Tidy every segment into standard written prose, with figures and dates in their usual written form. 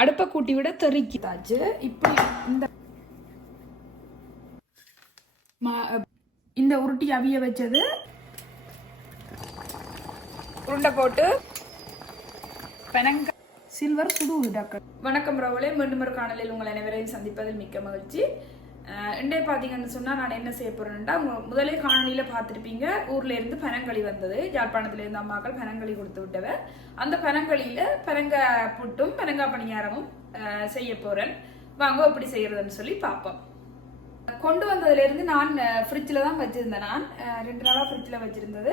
அடுப்பை கூட்டி விட தெறிக்கிட்டாச்சு. இப்படி இந்த உருட்டி அவிய வச்சது உருண்டை போட்டு பெனங்க சில்வர் சுடு டாக்டர். வணக்கம் ரவலே, மீண்டும் ஒரு காணலில் உங்கள் அனைவரையும் சந்திப்பதில் மிக்க மகிழ்ச்சி. இன்றைய பார்த்தீங்கன்னு சொன்னால் நான் என்ன செய்ய போகிறேன்னா, முதலே காணொலியில் பார்த்துருப்பீங்க, ஊரில் இருந்து பனங்களி வந்தது. யாழ்ப்பாணத்துலேருந்து அம்மாக்கள் பனங்களி கொடுத்து விட்டவ. அந்த பனங்களியில் பனங்காய் புட்டும் பனங்காய் பணியாரமும் செய்ய போகிறேன். வாங்க எப்படி செய்கிறதுன்னு சொல்லி பார்ப்போம். கொண்டு வந்ததுலேருந்து நான் ஃப்ரிட்ஜில் தான் வச்சுருந்தேன். நான் 2 நாளாக ஃப்ரிட்ஜில் வச்சுருந்தது.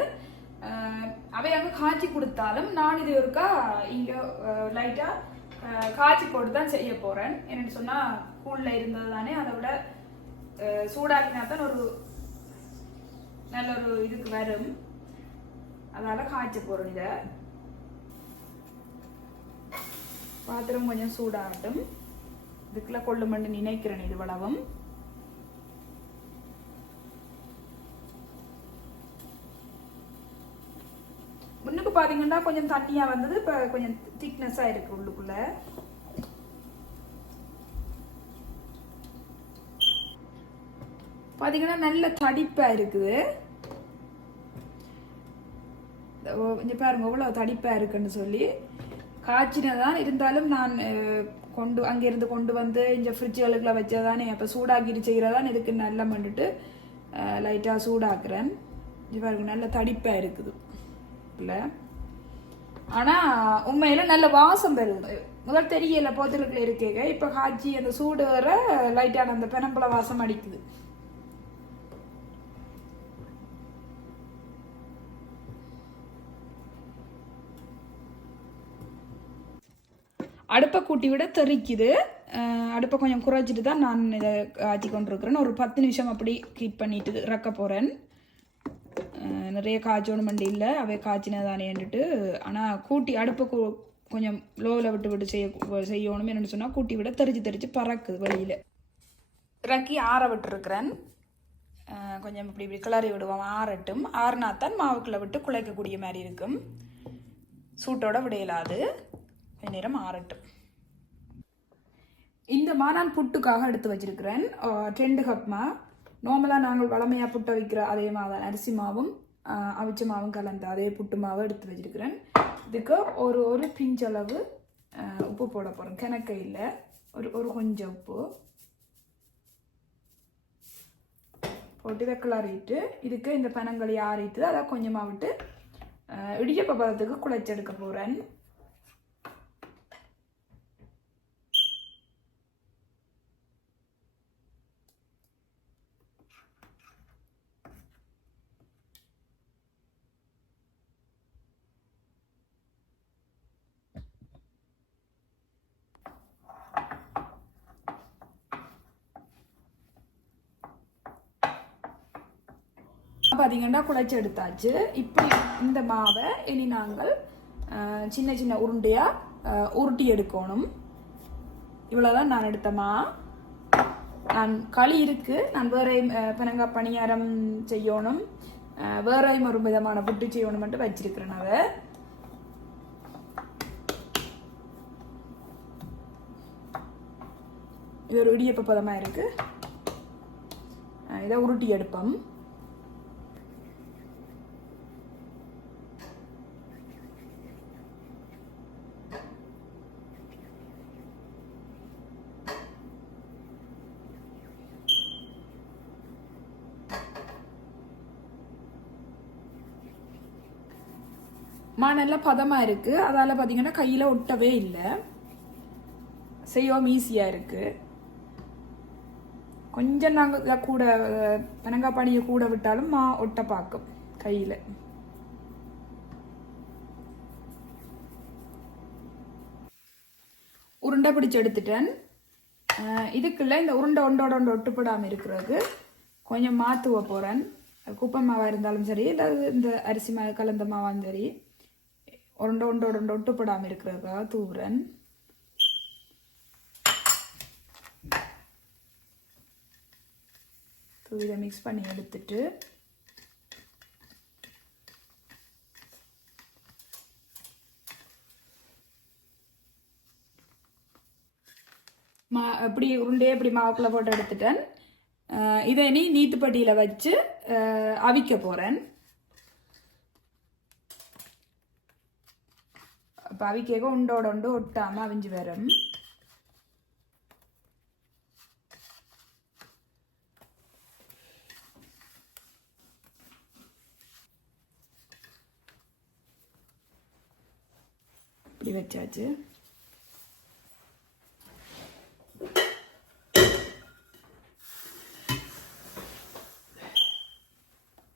அவை அங்கே காய்ச்சி கொடுத்தாலும் நான் இது ஒருக்கா இங்கே லைட்டாக காய்ச்சி போட்டு தான் செய்ய போகிறேன். என்னென்னு சொன்னால் கூழில் இருந்தது தானே, அதை விட சூடாக்கினா தான் ஒரு நல்ல ஒரு இதுக்கு வரும். அதனால் காய்ச்சி போகிறோம். இதை பாத்திரம் கொஞ்சம் சூடாகட்டும். இதுக்குள்ள கொள்ளு மண்ணு நினைக்கிறேன். இது வளவும் முன்னுக்கு பாத்தீங்கன்னா கொஞ்சம் தண்ணியா வந்தது, இப்ப கொஞ்சம் திக்னஸா இருக்கு உள்ளுக்குள்ள. பாத்தீங்கன்னா நல்ல தடிப்பா இருக்குது. இங்க பாருங்க எவ்வளவு தடிப்பா இருக்குன்னு சொல்லி. காய்ச்சினதான் இருந்தாலும் நான் அங்கிருந்து கொண்டு வந்து இந்த ஃப்ரிட்ஜுகளுக்குள்ள வச்சதானே, அப்போ சூடாக்கிட்டு செய்கிறதான் இதுக்கு நல்லா பண்ணிட்டு லைட்டாக சூடாக்குறேன். இது பாருங்க நல்ல தடிப்பாக இருக்குது இல்லை. ஆனால் உண்மையில் நல்ல வாசம் வருது. முதல் தெரியல போத்திருக்குள்ள இருக்கேங்க. இப்போ காய்ச்சி அந்த சூடு வர லைட்டான அந்த பெனம்பள வாசம் அடிக்குது. அடுப்பை கூட்டி விட தெறிக்குது. அடுப்பை கொஞ்சம் குறைச்சிட்டு தான் நான் இதை காய்ச்சி கொண்டிருக்கிறேன். ஒரு 10 நிமிஷம் அப்படி ஹீட் பண்ணிட்டு இறக்க போகிறேன். நிறைய காய்ச்சோணும் மண்டி இல்லை, அவை காய்ச்சினதானேன்ட்டு. ஆனால் கூட்டி அடுப்பை கொஞ்சம் லோவில் விட்டு செய்யணும். என்னென்னு சொன்னால் கூட்டி விட தெரிச்சு பறக்குது வெளியில். இறக்கி ஆற விட்டுருக்குறேன். கொஞ்சம் இப்படி கிளறி விடுவோம், ஆறட்டும். ஆறுனாத்தான் மாவுக்குள்ளே விட்டு குழைக்கக்கூடிய மாதிரி இருக்கும். சூட்டோட விடையலாது. நேரம் ஆறட்டும். இந்த நான் புட்டுக்காக எடுத்து வச்சிருக்கிறேன் 2 கப் மா. நார்மலாக நாங்கள் வளமையாக புட்டை வைக்கிற அதே மாவு, அரிசி மாவும் அவிச்ச மாவும் கலந்து அதே புட்டு மாவை எடுத்து வச்சிருக்கிறேன். இதுக்கு ஒரு பிஞ்சளவு உப்பு போட போகிறேன். கிணக்கையில் ஒரு கொஞ்சம் உப்பு போட்டு இதை கிளறிட்டு, இதுக்கு இந்த பனங்களி ஆறிட்டு அதை கொஞ்சமாக விட்டு இடியப்ப பதத்துக்கு குழைச்செடுக்க போகிறேன். பார்த்தீங்கன்னா குழைச்சி எடுத்தாச்சு. இப்படி இந்த மாவை இனி நாங்கள் சின்ன சின்ன உருண்டையாக உருட்டி எடுக்கணும். இவ்வளோதான் நான் எடுத்த மா. நான் களி இருக்கு, நான் வேறையும் பனங்காய் பணியாரம் செய்யணும், வேறையும் ஒரு விதமான புட்டு செய்யணும்ட்டு வச்சிருக்கிறேன். அதை இது ஒரு இடியப்ப பதமாக இருக்கு. இதை உருட்டி எடுப்போம். நல்லா பதமாக இருக்குது. அதால் பார்த்தீங்கன்னா கையில் ஒட்டவே இல்லை. செய்யவும் ஈஸியாக இருக்குது. கொஞ்சம் நாங்கள் கூட பனங்காய் பானியை கூட விட்டாலும் மா ஒட்ட பார்க்கும் கையில். உருண்டை பிடிச்சி எடுத்துட்டேன். இதுக்குள்ள இந்த உருண்டை ஒன்றோட ஒட்டுப்படாமல் இருக்கிறதுக்கு கொஞ்சம் மாற்றுவ போகிறேன். குப்பை மாவாக இருந்தாலும் சரி, இல்லை இந்த அரிசி மாவு கலந்த மாவாலும் சரி, ஒன்றோட ஒட்டுப்படாமல் இருக்கிறதுக்காக தூவுறேன். இதை மிக்ஸ் பண்ணி எடுத்துட்டு இப்படி உருண்டையே இப்படி மாவுக்குள்ளே போட்டு எடுத்துட்டேன். இதை நீ நீத்துப்பட்டியில் வச்சு அவிக்க போகிறேன். இப்போ அவிக்க உண்டோட உண்டு ஒட்டாமல் அவிஞ்சு வரும். இப்படி வச்சாச்சு.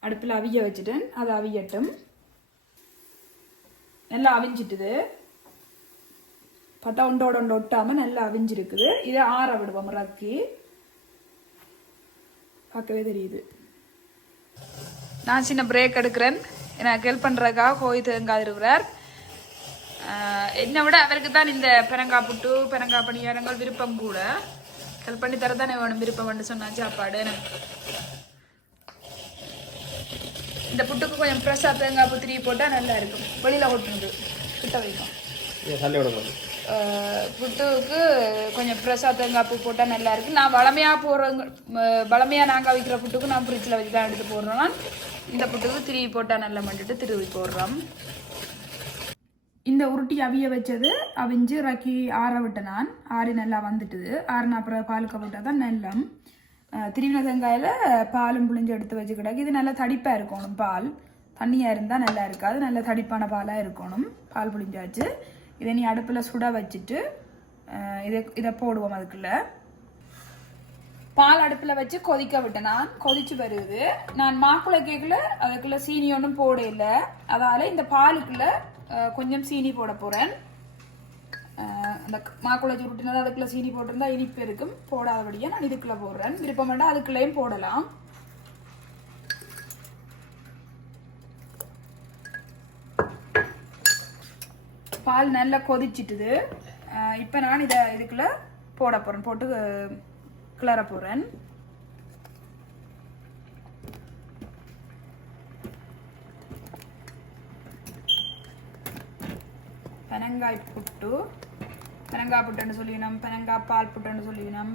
அடுப்பில் அவிய வச்சுட்டேன். அது அவியட்டும். நல்லா அவிஞ்சிட்டுது. பார்த்தா உண்டோட உண்டு ஒட்டாமல் நல்லா அவிஞ்சிருக்குது. இதை ஆற விடுவோம். ரக்கி பார்க்கவே தெரியுது. நான் சின்ன பிரேக் எடுக்கிறேன். எனக்கு ஹெல்ப் பண்ணுறதுக்காக கோயில் தேங்காய் இருக்கிறார். என்னை விட அவருக்கு தான் இந்த பெரங்காய் புட்டு பெரங்காய் பணியாரங்கள் விருப்பம் கூட. ஹெல்ப் பண்ணி தரதானே வேணும். விருப்பம் பண்ணி சொன்னா சாப்பாடு. இந்த புட்டுக்கு கொஞ்சம் ஃப்ரெஷ்ஷாக தேங்காய் புத்திரி போட்டால் நல்லா இருக்கும். வெளியில் ஓட்டுனது கிட்ட வைக்கும். புட்டுக்கு கொஞ்சம் ஃப்ரெஷ்ஷாக தேங்காய் பூ போட்டால் நல்லா இருக்கும். நான் வளமையாக நாங்கள் வைக்கிற புட்டுக்கு நான் ஃப்ரிட்ஜில் வச்சு தான் எடுத்து போடுறோம். இந்த புட்டுக்கு திருவி போட்டால் நல்லா மண்டிட்டு திருவி போடுறோம். இந்த உருட்டி அவிய வச்சது அவிஞ்சு ரக்கி ஆற விட்ட நான். ஆறி நல்லா வந்துட்டுது. ஆறுனா அப்புறம் பாலுக்க போட்டால் தான் நெல்லம். திருவின தேங்காயில் பாலும் புளிஞ்சு எடுத்து வச்சு கிடக்கு. இது நல்லா தடிப்பாக இருக்கணும். பால் தண்ணியாக இருந்தால் நல்லா இருக்காது. நல்ல தடிப்பான பாலாக இருக்கணும். பால் புளிஞ்சாச்சு. இதை நீ அடுப்பில் சுட வச்சுட்டு இதை போடுவோம். அதுக்குள்ள பால் அடுப்பில் வச்சு கொதிக்க விட்டேன். நான் கொதிச்சு வருது. நான் மாக்குள்ள கேக்கில் அதுக்குள்ள சீனி ஒன்றும் போட இல்லை. அதால் இந்த பாலுக்குள்ள கொஞ்சம் சீனி போட போகிறேன். அந்த மாக்குள்ள சுருட்டினது அதுக்குள்ள சீனி போட்டிருந்தா இனிப்பு இருக்கும். போடாதபடியாக நான் இதுக்குள்ளே போடுறேன். விருப்பம் வேண்டாம் அதுக்குள்ளேயும் போடலாம். பால் நல்லா கொதிச்சிட்டுது. இப்போ நான் இதுக்குள்ளே போட போகிறேன். போட்டு கிளற போகிறேன். பெனங்காய் புட்டு பெனங்காய் புட்டுன்னு சொல்லிவினோம். பெனங்காய் பால் புட்டுன்னு சொல்லிவினோம்.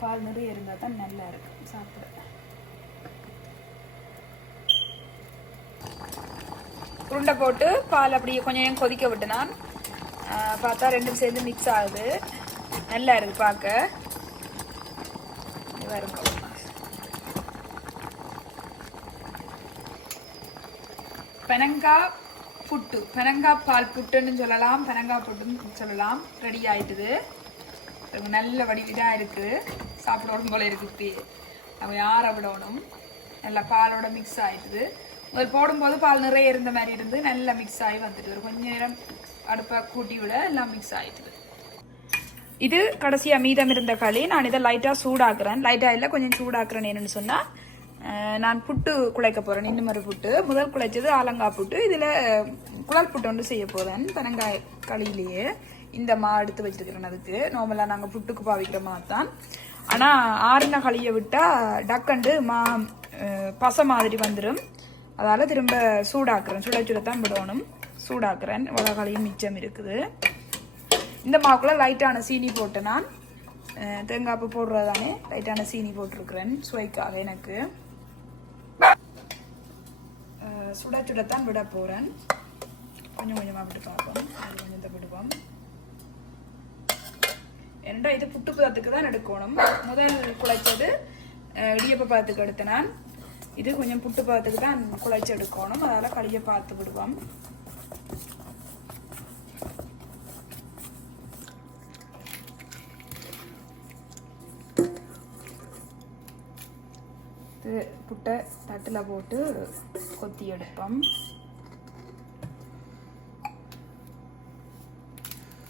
பால் நிறைய இருந்தால் தான் நல்லா இருக்கும் சாப்பிட. உருண்டை போட்டு பால் அப்படியே கொஞ்சம் கொதிக்க விட்டு நான் பார்த்தா ரெண்டும் சேர்ந்து மிக்ஸ் ஆகுது. நல்லா இருக்கு பார்க்க. வரும் பெனங்காய் புட்டு பெனங்காய் பால் புட்டுன்னு சொல்லலாம். பெனங்காய் புட்டுன்னு சொல்லலாம். ரெடி ஆயிட்டுது. நல்ல வடிவிதாக இருக்குது. சாப்பிடணும் போல இருக்குது. நம்ம ஆற விடணும். நல்லா பாலோட மிக்ஸ் ஆகிட்டுது. முதல் போடும்போது பால் நிறைய இருந்த மாதிரி இருந்து நல்லா மிக்ஸ் ஆகி வந்துட்டு கொஞ்ச நேரம் அடுப்பை கூட்டி விட எல்லாம் மிக்ஸ் ஆகிட்டுது. இது கடைசியாக மீதம் இருந்த களி. நான் இதை லைட்டாக சூடாக்குறேன். லைட்டாக இல்லை கொஞ்சம் சூடாக்குறேன். என்னென்னு சொன்னால் நான் புட்டு குழைக்க போகிறேன். இன்னும் ஒரு புட்டு முதல் குழைச்சது ஆலங்காய் புட்டு. இதில் குழல் புட்டு ஒன்று செய்ய போகிறேன். பெனங்காய் களியிலேயே இந்த மா எடுத்து வச்சிருக்கிறேன். அதுக்கு நார்மலாக நாங்கள் புட்டுக்கு பாவிக்கிற மா தான். ஆனால் ஆறின களியை விட்டால் டக்கண்டு மா பசை மாதிரி வந்துடும். அதால் திரும்ப சூடாக்குறேன். சுடச்சுடத்தான் விடணும். சூடாக்குறேன். இவ்வளோ களியும் மிச்சம் இருக்குது. இந்த மாவுக்குள்ள லைட்டான சீனி போட்டு நான் தேங்காய் பூ போடுறது தானே லைட்டான சீனி போட்டிருக்கிறேன் சுவைக்காக. எனக்கு சுடச்சுடத்தான் விட போகிறேன். கொஞ்சம் கொஞ்சமாக விட்டு பார்ப்போம். அது கொஞ்சத்தை விடுவோம். ஏன்னா இது புட்டு பதத்துக்கு தான் எடுக்கணும். முதல் குழைச்சது இடியப்ப பதத்துக்கு எடுத்த நான். இது கொஞ்சம் புட்டு பதத்துக்கு தான் குழைச்சி எடுக்கணும். அதனால் களியை பார்த்து விடுவோம். புட்டை தட்டில் போட்டு கொத்தி எடுப்போம்.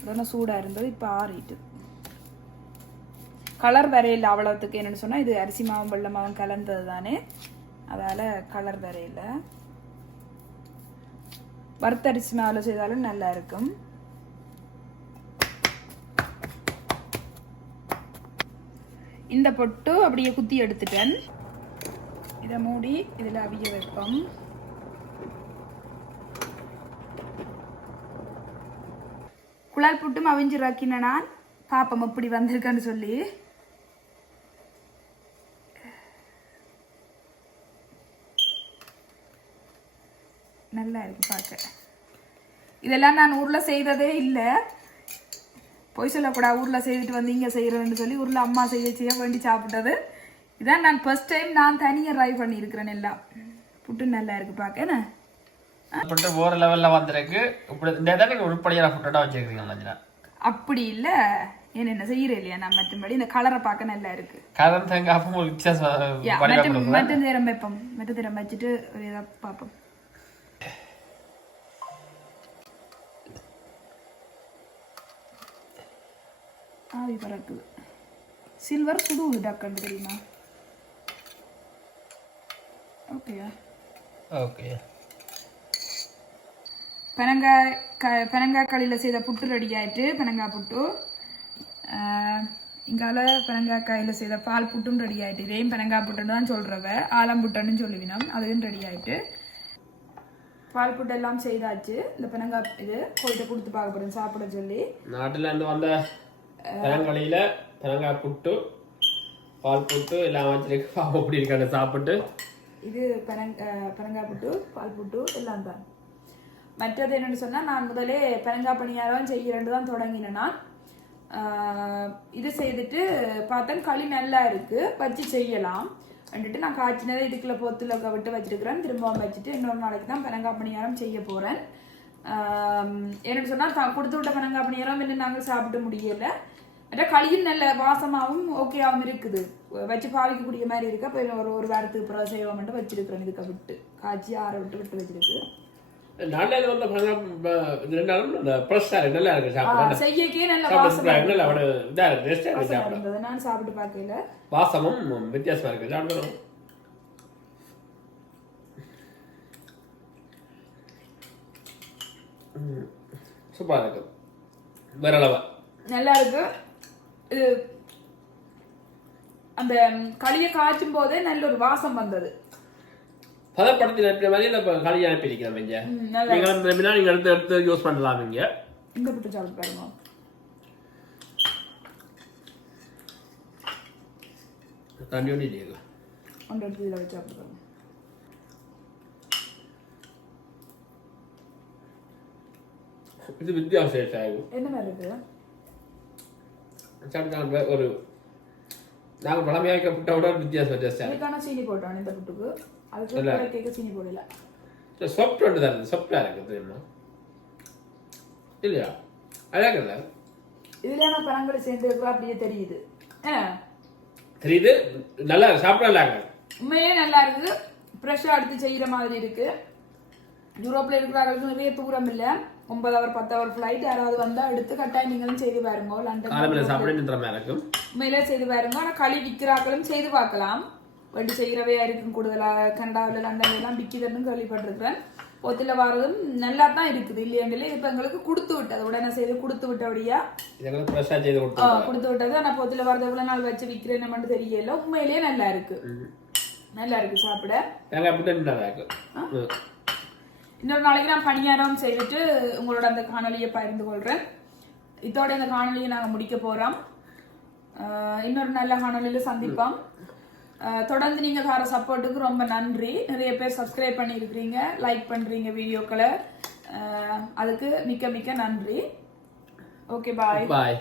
இதெல்லாம் சூடாக இருந்தது. இப்போ ஆறிட்டு கலர் வரையில் அவ்வளோத்துக்கு என்னென்னு சொன்னால் இது அரிசி மாவும் வெள்ளை மாவும் கலந்தது தானே. அதால் கலர் வரையில் வறுத்தரிசி மாவில் செய்தாலும் நல்லா இருக்கும். இந்த பொட்டு அப்படியே குத்தி எடுத்துட்டேன். இதை மூடி இதில் அவிய வைப்போம். குழாய் புட்டும் அவிஞ்சு ராக்கின நான் பாப்பம் எப்படி வந்திருக்கேன்னு சொல்லி. நல்லா இருக்கு பார்க்க. இதெல்லாம் நான் ஊரில் செய்ததே இல்லை. பொய் சொல்லக்கூடாது, ஊரில் செய்துட்டு வந்து இங்கே செய்கிறேன்னு சொல்லி ஊரில் அம்மா செய்ய வேண்டி சாப்பிட்டது. இதான் நான் ஃபர்ஸ்ட் டைம் நான் தனியாக ட்ரை பண்ணியிருக்கிறேன். எல்லாம் புட்டு நல்லா இருக்கு பார்க்க. என்ன புட்டு வேற லெவலில் வந்திருக்கு. இப்படி இந்த இடம் உருப்படியாக புட்டோட வச்சுருக்கீங்க. அப்படி இல்லை, என்ன செய்யறேன் இல்லையா நான். மற்றபடி இந்த கலரை பார்க்க நல்லா இருக்கு. கலர் தேங்காய் மற்ற நேரம் வைப்போம். மற்ற நேரம் வச்சுட்டு ஒரு இதாக பார்ப்போம். ஆவி பறக்குது. சில்வர் சுடுவது டக்குன்னு தெரியுமா? ஓகேயா? ஓகே. பெனங்காய் களியில் செய்த புட்டு ரெடி ஆயிட்டு. பெனங்காய் புட்டு. இங்கால பெனங்காய் காயில் செய்த பால் புட்டும் ரெடி ஆயிட்டு. இதையும் பெனங்காய் புட்டுன்னு தான் சொல்கிறவ. ஆலம் புட்டுன்னு சொல்லுவினோம். அதுவும் ரெடி ஆயிட்டு. பால் புட்டு எல்லாம் செய்தாச்சு. இந்த பெனங்காய் இது போயிட்டு கொடுத்து பார்க்க போகிறேன் சாப்பிட சொல்லி. நாட்டில் இருந்து வந்த பெனங்களியில் பெனங்காய் புட்டு பால் புட்டு எல்லாம் வச்சிருக்கு. பாப்பா எப்படி இருக்காங்க சாப்பிட்டு. இது பெனங்காய் புட்டு பால் புட்டு எல்லாம் தான். மற்றது என்னென்னு சொன்னால் நான் முதலே பெனங்காய் பணியாரம் செய்கிறேன்னு தான் தொடங்கினேன்னா. இது செய்துட்டு பார்த்தேன் களி நல்லா இருக்குது, வச்சு செய்யலாம் வந்துட்டு நான் காய்ச்சினதை இதுக்குள்ளே பொத்துல விட்டு வச்சுருக்கிறேன். திரும்பவும் வச்சுட்டு இன்னொரு நாளைக்கு தான் பெனங்காய் பணியாரம் செய்ய போகிறேன். என்னென்னு சொன்னால் கொடுத்து விட்ட பெனங்காய் பணியாரம் இன்னும் நாங்கள் சாப்பிட முடியலை. களியும் நல்ல வாசமாகவும் ஓகேயாகவும் இருக்குது. வச்சு பாவிக்கக்கூடிய மாதிரி இருக்கு. அப்போ ஒரு வாரத்துக்கு பிறகு செய்வோம்ட்டு வச்சிருக்கிறேன். இதுக்கு விட்டு காய்ச்சி ஆற விட்டு வச்சிருக்கு. நாளையில வந்து நல்லா இருக்கு. செய்யக்கே நல்ல வாசம். நான் சாப்பிட்டு பார்க்கல. வாசமும் வித்தியாசமா இருக்கு. சாப்பிடணும். சூப்பரா இருக்கு. வேற அளவா நல்லா இருக்கு. இது அந்த களியை காய்ச்சும் போதே நல்ல ஒரு வாசம் வந்தது. பதப்படுத்தி அனுப்பின மாதிரி நம்ம களி அனுப்பியிருக்கிறோம். நீங்க எடுத்து யூஸ் பண்ணலாம். இங்க இந்த புட்டு சாப்பிட்டு பாருங்க. தண்ணி ஒண்ணு இல்லையா? ஒன்று எடுத்து இதில் வச்சு சாப்பிட்டு பாருங்க. இது வித்தியாசம். என்ன மாதிரி இருக்கு? ஒரு நாங்கள் பழமையாக புட்டை விட வித்தியாசம். இதுக்கான சீனி போட்டோம் இந்த புட்டுக்கு. அதுக்கு சீனி போடல. சாஃப்ட் ஒன்று தான். சாஃப்டா இருக்கு தெரியுமா? இல்லையா? அழகல்ல. இதுல நான் பழங்களை சேர்ந்து அப்படியே தெரியுது. தெரியுது. நல்லா சாப்பிடலாங்க. உண்மையே நல்லா இருக்கு. ஃப்ரெஷ்ஷா எடுத்து செய்யற மாதிரி இருக்கு. யூரோப்ல இருக்கிறவங்களுக்கு நிறைய தூரம் இல்லை. 9 hour 10 hour ஃபிளைட். யாராவது வந்தா எடுத்து கட்டாயம் நீங்களும் செய்து பாருங்க. லண்டன் உண்மையிலே செய்து பாருங்க. ஆனா களி விற்கிறாக்களும் செய்து பார்க்கலாம். வண்டி செய்கிறவையா இருக்கும். கூடுதலாக கனடாவில் லண்டன்ல எல்லாம் விற்கிதுன்னு கேள்விப்பட்டிருக்கிறேன். பொத்துல வரதும் நல்லா தான் இருக்குது. இல்லையா? இப்ப எங்களுக்கு கொடுத்து விட்டது. உடனே செய்து கொடுத்து விட்டபடியா கொடுத்து விட்டது. ஆனா பொத்துல வரது எவ்வளவு நாள் வச்சு விற்கிறேன்னு மட்டும் தெரியல. உண்மையிலேயே நல்லா இருக்கு. நல்லா இருக்கு சாப்பிட. இன்னொரு நாளைக்கு நான் பணியாரம் செய்துட்டு உங்களோட அந்த காணொலியை பகிர்ந்து கொள்றேன். இதோட இந்த காணொலியை நாங்கள் முடிக்க போறோம். இன்னொரு நல்ல காணொலியில சந்திப்போம். தொடர்ந்து நீங்க தர சப்போர்ட்டுக்கு ரொம்ப நன்றி. நிறைய பேர் சப்ஸ்கிரைப் பண்ணியிருக்கிறீங்க, லைக் பண்றீங்க வீடியோக்களை. அதுக்கு மிக்க மிக்க நன்றி. ஓகே, பாய்.